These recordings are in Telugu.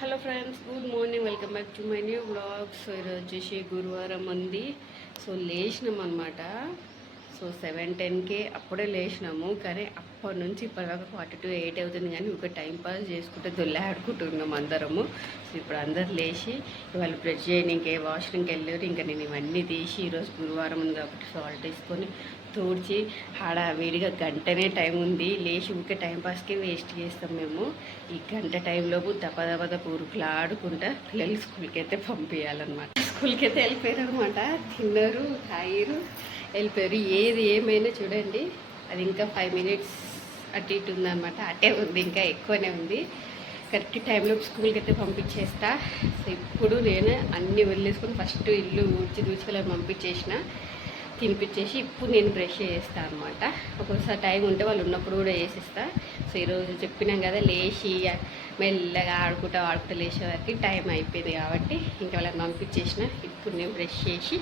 Hello friends, good morning. Welcome back to my new blog. So ఈరోజు వచ్చేసి గురువారం ఉంది. సో లేచినాం అనమాట. సో 7:10కే అప్పుడే లేచినాము. కానీ అప్పటి నుంచి ఇప్పటిదాకా 42-8 అవుతుంది. కానీ ఒక టైం పాస్ చేసుకుంటే దొల్లాడుకుంటున్నాం అందరము. సో ఇప్పుడు అందరు లేచి ఇవాళ బ్రష్ చేయడానికి వాష్రూమ్కి వెళ్ళారు. ఇంకా నేను ఇవన్నీ తీసి ఈరోజు గురువారం ఉంది కాబట్టి సాల్ట్ వేసుకొని తూడ్చి వేడిగా గంటనే టైం ఉంది. లేచి ఊరికే టైంపాస్కి వేస్ట్ చేస్తాం మేము. ఈ గంట టైంలోపు దపదపద ఊరుకులా ఆడుకుంటా పిల్లలు స్కూల్కి అయితే పంపించాలన్నమాట. స్కూల్కి అయితే వెళ్ళిపోయారు అనమాట. తిన్నారు, తాగిరు, వెళ్ళిపోయారు. ఏది ఏమైనా చూడండి, అది ఇంకా 5 minutes అటు ఇటు ఉందన్నమాట. అటే ఉంది, ఇంకా ఎక్కువనే ఉంది. కరెక్ట్ టైంలో స్కూల్కి అయితే పంపించేస్తా. సో ఇప్పుడు నేను అన్నీ వదిలేసుకొని ఫస్ట్ ఇల్లు ఊడ్చి పంపించేసిన, తినిపించేసి ఇప్పుడు నేను బ్రష్ చేస్తాను అనమాట. ఒక్కొక్కసారి టైం ఉంటే వాళ్ళు ఉన్నప్పుడు కూడా వేసిస్తా. సో ఈరోజు చెప్పినాం కదా, లేచి మెల్లగా ఆడుకుంటా లేచే వరకు టైం అయిపోయింది కాబట్టి ఇంకా వాళ్ళని పంపించేసిన. ఇప్పుడు నేను బ్రష్ చేసి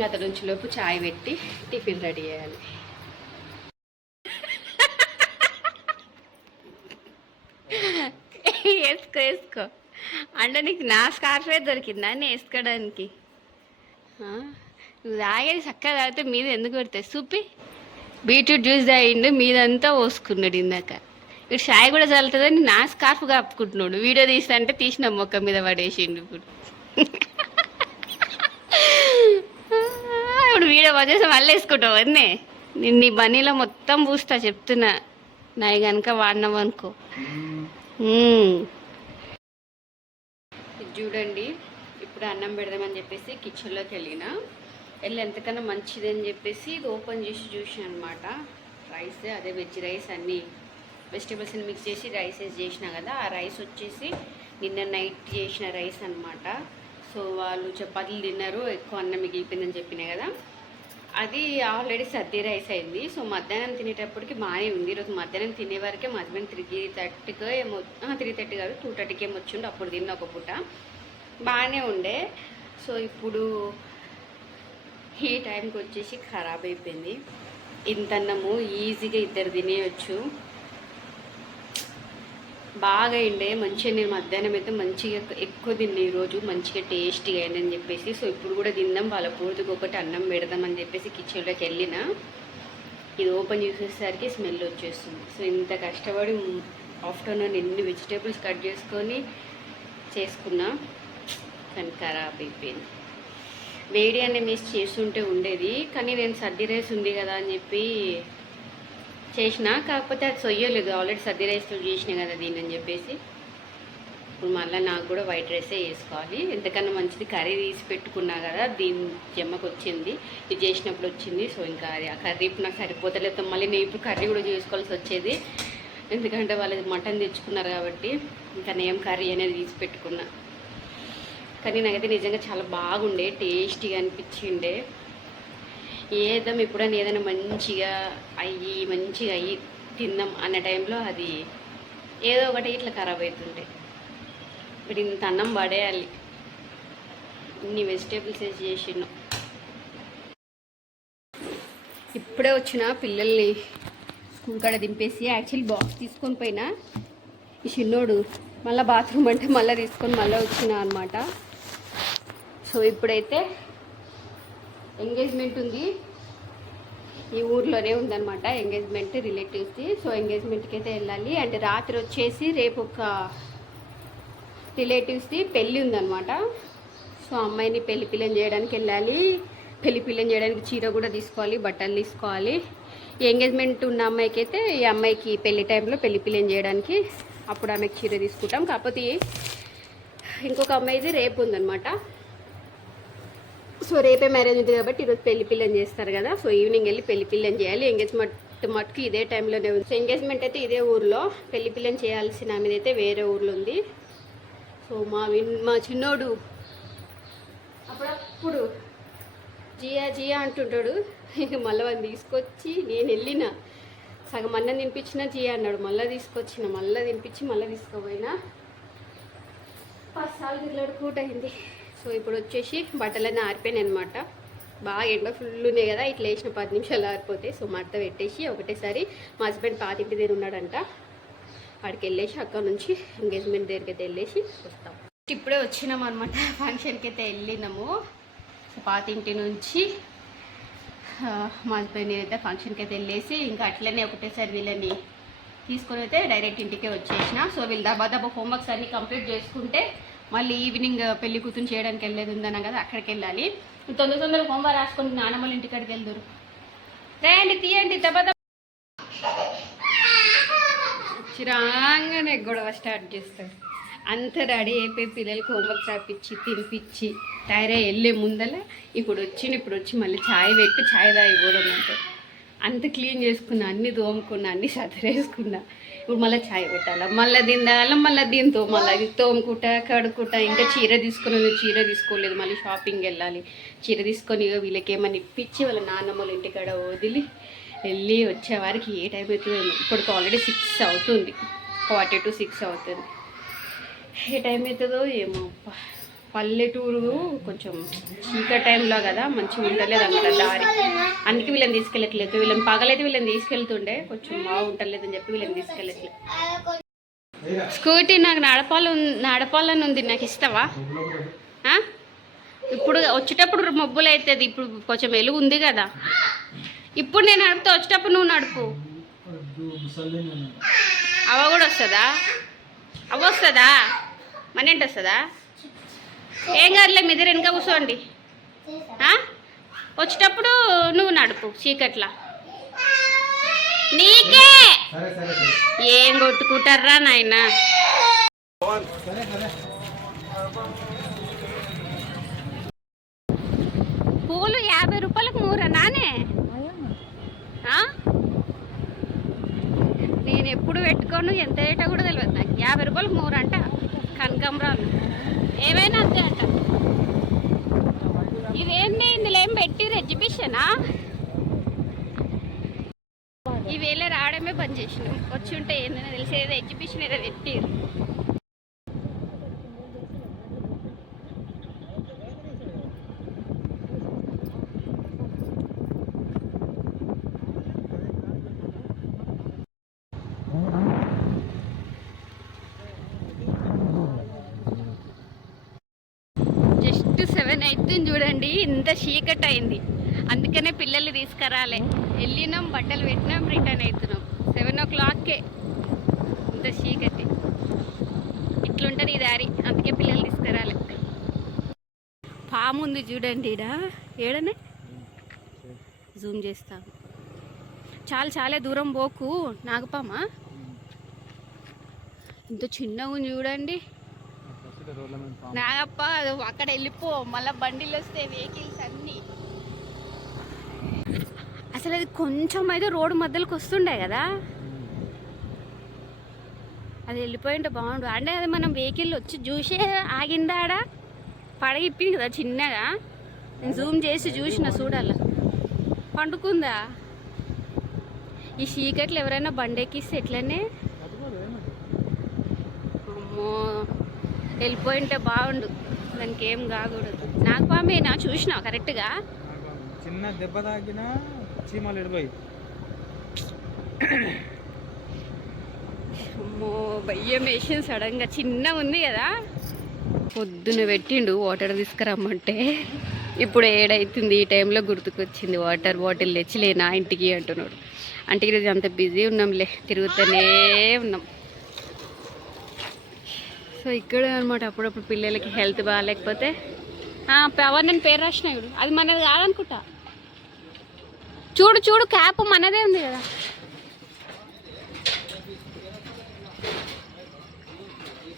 గత నుంచి లోపు చాయ్ పెట్టి టిఫిన్ రెడీ చేయాలి. వేసుకో అంటే నీకు నా స్కార్ఫే దొరికిందా అని వేసుకోవడానికి? నువ్వు తాగేది చక్కగా తాగితే మీద ఎందుకు పెడతాయి? చూపి. బీట్రూట్ జ్యూస్ తాగిండు, మీదంతా పోసుకున్నాడు ఇందాక. ఇప్పుడు షాయ్ కూడా చల్లుతుందని నా స్కార్ఫ్ కప్పుకుంటున్నాడు. వీడియో తీస్తా అంటే తీసిన మొక్క మీద పడేసిండు. ఇప్పుడు వీడియో వచ్చేసి మళ్ళీ వేసుకుంటావు అన్నీ. నేను నీ బనీలో మొత్తం పూస్తా, చెప్తున్నా. నాయి కనుక వాడినావు అనుకో. చూడండి, ఇప్పుడు అన్నం పెడదామని చెప్పేసి కిచెన్లోకి వెళ్ళి ఎంతకన్నా మంచిదని చెప్పేసి ఇది ఓపెన్ చేసి చూసాను అనమాట. రైస్, అదే వెజ్ రైస్, అన్నీ వెజిటేబుల్స్ని మిక్స్ చేసి రైస్ చేసిన కదా. ఆ రైస్ వచ్చేసి నిన్న నైట్ చేసిన రైస్ అనమాట. సో వాళ్ళు చపాతీలు తిన్నారు, ఎక్కువ అన్నం మిగిలిపోయిందని చెప్పినా కదా. అది ఆల్రెడీ సర్ది రైస్ అయింది. సో మధ్యాహ్నం తినేటప్పటికి బాగానే ఉంది. ఈరోజు మధ్యాహ్నం తినే వరకే మా హస్బెండ్ 3:30 ఏమో, 3:30 కాదు 2:30కి ఏమో వచ్చిండు. అప్పుడు తిన్న ఒక పూట బాగానే ఉండే. సో ఇప్పుడు ఈ టైంకి వచ్చేసి ఖరాబ్ అయిపోయింది. ఇంత అన్నము ఈజీగా ఇద్దరు తినేయచ్చు. బాగా అయిండే మంచిగా. నేను మధ్యాహ్నం అయితే మంచిగా ఎక్కువ తిన్నా ఈరోజు, మంచిగా టేస్టీగా అయిందని చెప్పేసి. సో ఇప్పుడు కూడా తిందాం, వాళ్ళ పూర్తికి ఒకటి అన్నం పెడదామని చెప్పేసి కిచెన్లోకి వెళ్ళిన. ఇది ఓపెన్ చేసేసరికి స్మెల్ వచ్చేస్తుంది. సో ఇంత కష్టపడి ఆఫ్టర్నూన్ ఎన్ని వెజిటేబుల్స్ కట్ చేసుకొని చేసుకున్నా, కానీ ఖరాబ్ అయిపోయింది. వేడి అనే మిస్ చేస్తుంటే ఉండేది, కానీ నేను సర్ది రైస్ ఉంది కదా అని చెప్పి చేసిన. కాకపోతే అది సొయ్యలేదు, ఆల్రెడీ సర్ది రైస్తో చేసిన కదా దీన్ని అని చెప్పేసి. ఇప్పుడు మళ్ళీ నాకు కూడా వైట్ రైసే వేసుకోవాలి. ఎంతకన్నా మంచిది కర్రీ తీసి పెట్టుకున్నా కదా, దీని జమ్మకు వచ్చింది, ఇది చేసినప్పుడు వచ్చింది. సో ఇంకా అది ఆ కర్రీ ఇప్పుడు నాకు సరిపోతలేదు. మళ్ళీ నేను ఇప్పుడు కర్రీ కూడా చేసుకోవాల్సి వచ్చేది, ఎందుకంటే వాళ్ళు మటన్ తెచ్చుకున్నారు కాబట్టి. ఇంకా నేను కర్రీ అనేది తీసి పెట్టుకున్నా. కానీ నాకైతే నిజంగా చాలా బాగుండే, టేస్టీగా అనిపించిండే. ఏద్దాం ఎప్పుడైనా ఏదైనా మంచిగా అయ్యి తిందాం అన్న టైంలో అది ఏదో ఒకటి ఇట్లా ఖరాబ్ అవుతుండే. ఇప్పుడు ఇంత అన్నం పడేయాలి, ఇన్ని వెజిటేబుల్స్ వేసి చేసినాం. ఇప్పుడే వచ్చిన పిల్లల్ని స్కూల్ కాడ దింపేసి యాక్చువల్లీ బాక్స్ తీసుకొని పోయినా. ఈ చిన్నోడు మళ్ళీ బాత్రూమ్ అంటే మళ్ళీ తీసుకొని మళ్ళీ వచ్చిన అనమాట. సో ఇప్పుడైతే ఎంగేజ్మెంట్ ఉంది, ఈ ఊర్లోనే ఉందన్నమాట ఎంగేజ్మెంట్, రిలేటివ్స్ది. సో ఎంగేజ్మెంట్కి అయితే వెళ్ళాలి. అంటే రాత్రి వచ్చేసి రేపు ఒక రిలేటివ్స్ది పెళ్ళి ఉందన్నమాట. సో అమ్మాయిని పెళ్లి పిల్లని చేయడానికి వెళ్ళాలి. పెళ్లి పిల్లని చేయడానికి చీర కూడా తీసుకోవాలి, బట్టలు తీసుకోవాలి. ఈ ఎంగేజ్మెంట్ ఉన్న అమ్మాయికి అయితే ఈ అమ్మాయికి పెళ్లి టైంలో పెళ్లి పిల్లని చేయడానికి అప్పుడు ఆమెకి చీర తీసుకుంటాం. కాకపోతే ఇంకొక అమ్మాయిది రేపు ఉందన్నమాట. సో రేపే మ్యారేజ్ ఉంది కాబట్టి ఈరోజు పెళ్లి పిల్లని చేస్తారు కదా. సో ఈవినింగ్ వెళ్ళి పెళ్లి పిల్లని చేయాలి. ఎంగేజ్మెంట్ మటుకు ఇదే టైంలోనే ఉంది. సో ఎంగేజ్మెంట్ అయితే ఇదే ఊర్లో, పెళ్లి పిల్లని చేయాల్సిన ఆమె అయితే వేరే ఊర్లో ఉంది. సో మా చిన్నోడు అప్పుడప్పుడు జియా అంటుంటాడు. ఇక మళ్ళీ వాడిని తీసుకొచ్చి నేను వెళ్ళిన సగం అన్నం తినిపించిన జియా అన్నాడు. మళ్ళీ తీసుకొచ్చిన, మళ్ళీ తినిపించి మళ్ళీ తీసుకుపోయినా. 10 సార్లు తిరగడుకుంటూ అయింది. సో ఇప్పుడు వచ్చేసి బట్టలన్నీ ఆరిపోయినాయి అనమాట. బాగా ఎండ ఫుల్ ఉన్నాయి కదా, ఇట్లా వేసిన 10 నిమిషాలు ఆరిపోతాయి. సో మడత పెట్టేసి ఒకటేసారి మా హస్బెండ్ పాతింటి దగ్గర ఉన్నాడంట. అక్కడికి వెళ్ళేసి అక్కడ నుంచి ఎంగేజ్మెంట్ దగ్గరికి అయితే వెళ్ళేసి వస్తాం. ఇప్పుడే వచ్చినాం అనమాట, ఫంక్షన్కి అయితే వెళ్ళినాము. పాత ఇంటి నుంచి మా హస్బెండ్ నేనైతే ఫంక్షన్కి అయితే వెళ్ళేసి ఇంకా అట్లనే ఒకటేసారి వీళ్ళని తీసుకొని అయితే డైరెక్ట్ ఇంటికే వచ్చేసిన. సో వీళ్ళు దబ్బా హోంవర్క్స్ అన్నీ కంప్లీట్ చేసుకుంటే మళ్ళీ ఈవినింగ్ పెళ్లి కూతురు చేయడానికి వెళ్ళేది ఉందన్నా కదా, అక్కడికి వెళ్ళాలి. తొందరగా హోంవర్క్ రాసుకొని నానమ్మల ఇంటికాడికి వెళ్తారు. రండి తీయండి దబ్బా చిరాంగానే గొడవ స్టార్ట్ చేస్తారు. అంత రెడీ అయిపోయి పిల్లలకి హోంవర్క్ రాపించి తినిపించి తయారై వెళ్ళే ముందల ఇప్పుడు వచ్చి మళ్ళీ ఛాయ్ పెట్టి ఛాయ్ తాగిపోవడం అంటారు. అంత క్లీన్ చేసుకున్నా, అన్నీ తోముకున్నా, అన్నీ సదరేసుకున్నా. ఇప్పుడు మళ్ళీ ఛాయ్ పెట్టాలి, మళ్ళీ తినాలి, మళ్ళీ దీంతో మళ్ళీ అది తోముకుంటా కడుక్కుంటా. ఇంకా చీర తీసుకుని చీర తీసుకోలేదు, మళ్ళీ షాపింగ్ వెళ్ళాలి. చీర తీసుకొని వీళ్ళకి ఏమన్నా ఇప్పించి వాళ్ళ నాన్నమ్మల ఇంటికాడ వదిలి వెళ్ళి వచ్చేవారికి ఏ టైం అవుతుందో. ఇప్పటికి ఆల్రెడీ 6 అవుతుంది, 40 to 6 అవుతుంది. ఏ టైం అవుతుందో ఏమో. పల్లెటూరు కొంచెం చీకటి టైంలో కదా, మంచిగా ఉండలేదు అన్నమాట దారి. అందుకే వీళ్ళని తీసుకెళ్ళట్లేదు. వీళ్ళని పగలైతే వీళ్ళని తీసుకెళ్తుండే, కొంచెం బాగుంటలేదని చెప్పి వీళ్ళని తీసుకెళ్ళట్లేదు. స్కూటీ నాకు నడపాలని ఉంది, నాకు ఇస్తావా? ఇప్పుడు వచ్చేటప్పుడు మబ్బులు అవుతుంది, ఇప్పుడు కొంచెం వెలుగు ఉంది కదా. ఇప్పుడు నేను నడుపుతా, వచ్చేటప్పుడు నువ్వు నడుపు. అవ కూడా వస్తుందా? అవ వస్తుందా? మనేంటి వస్తుందా? ఏం కాదులే, మీ దగ్గర వెనక కూర్చోండి. వచ్చేటప్పుడు నువ్వు నడుపు చీకట్లా. నీకే ఏం కొట్టుకుంటారా నాయన. పూలు 50 రూపాయలకు 3 నానే. నేను ఎప్పుడు పెట్టుకోను, ఎంత రేటో కూడా తెలియదు నాకు. 50 రూపాయలకు 3 అంట కనకాంబరాలు, ఏమైనా అంతే అంట. ఇదేంటి ఇందులో ఏం పెట్టిరు, ఎగ్జిబిషనా? ఈవేళ రావడమే బంద్ చేసినాం, వచ్చి ఉంటే ఏంటనే తెలిసి ఏదో ఎగ్జిబిషన్ ఏదో పెట్టిరు. జస్ట్ 7 అవుతుంది చూడండి, ఇంత చీకటి అయింది. అందుకనే పిల్లల్ని తీసుకురాలే. వెళ్ళినాం, బట్టలు పెట్టినాం, రిటర్న్ అవుతున్నాం. 7 o'clockకే ఇంత చీకటి. ఇట్లుంటుంది ఈ దారి, అందుకే పిల్లలు తీసుకురాలే. పాము ఉంది చూడండి ఈడ. ఏడనే జూమ్ చేస్తాం. చాలా దూరం పోకు, నాగపామా ఇంత చిన్నగా ఉంది చూడండి. నాగప్ప అక్కడ వెళ్ళిపో, మళ్ళీ బండిలు వస్తే వెహికల్స్ అన్నీ. అసలు అది కొంచెం అయితే రోడ్డు మధ్యలోకి వస్తుండే కదా, అది వెళ్ళిపోయింటే బాగుండు. అంటే అది మనం వెహికల్ వచ్చి చూసే ఆగిందా, ఆడ పడగిప్పింది కదా చిన్నగా. నేను జూమ్ చేసి చూసిన, చూడాల పండుకుందా. ఈ చీకట్లు ఎవరైనా బండి ఎక్కిస్తే ఎట్లనే అమ్మో, వెళ్ళిపోయింటే బాగుండు, దానికి ఏం కాకూడదు. నాకు పామేనా చూసినావు కరెక్ట్గా? చిన్న దెబ్బ తాకినా చీమలు ఎడిపోయి. అమ్మో భయం వేసింది సడన్గా. చిన్న ఉంది కదా, పొద్దున పెట్టిండు వాటర్ తీసుకురమ్మంటే. ఇప్పుడు 7 అవుతుంది, ఈ టైంలో గుర్తుకొచ్చింది వాటర్ బాటిల్ తెచ్చిలేనా ఇంటికి అంటున్నాడు. అంటే ఈరోజు అంత బిజీ ఉన్నాంలే, తిరుగుతూనే ఉన్నాం. సో ఇక్కడ అనమాట. అప్పుడప్పుడు పిల్లలకి హెల్త్ బాగాలేకపోతే పవర్ నేను పేరు రాసిన చూడు, అది మనది కాదనుకుంటా. చూడు క్యాప్ మనదే ఉంది కదా.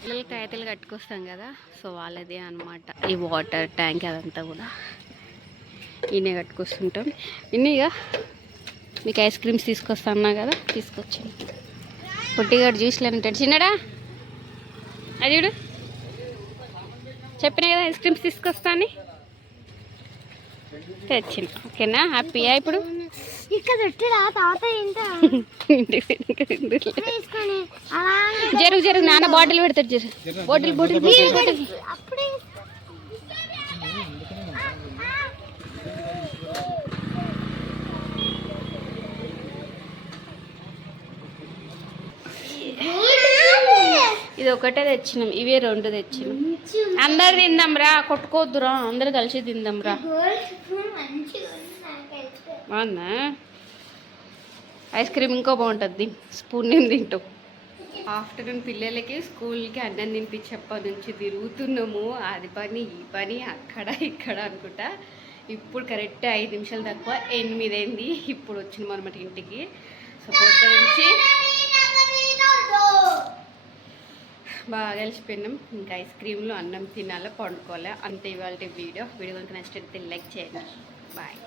పిల్లలకి కాయతలు కట్టుకొస్తాం కదా, సో వాళ్ళదే అనమాట ఈ వాటర్ ట్యాంక్. అదంతా కూడా ఈయనే కట్టుకొస్తుంటాం. ఇన్నిగా మీకు ఐస్ క్రీమ్స్ తీసుకొస్తా అన్నా కదా, తీసుకొచ్చాను. పొట్టిగాడు జ్యూస్లేనంటాడు చిన్నడా. అది చూడు, చెప్పినా కదా ఐస్ క్రీమ్స్ తీసుకొస్తా అని, తెచ్చిన. ఓకేనా, హ్యాపీయా ఇప్పుడు? జరుగు నాన్న బాటిల్ పెడతాడు. బాటిల్ ఇది ఒకటే తెచ్చినాం, ఇవే 2 తెచ్చినాం. అందరు తిందాంరా, కొట్టుకోవద్దురా, అందరు కలిసి తిందాంరా. బాగుందా ఐస్ క్రీమ్? ఇంకా బాగుంటుంది, స్పూన్ నేను తింటాం. ఆఫ్టర్నూన్ పిల్లలకి స్కూల్కి అన్నం తినిపించేప్పటి నుంచి తిరుగుతున్నాము. అది పని ఈ పని అక్కడ ఇక్కడ అనుకుంటా. ఇప్పుడు కరెక్ట్ 5 నిమిషాలు తక్కువ 8 అయింది. ఇప్పుడు వచ్చినాం అనమాట ఇంటికి. సో పొద్దు నుంచి బాగా కలిసిపోయినాం. ఇంకా ఐస్ క్రీమ్లో అన్నం తినాలా, పండుకోవాలా. అంతే ఇవాళ వీడియో కనుక నచ్చితే లైక్ చేయండి. బాయ్.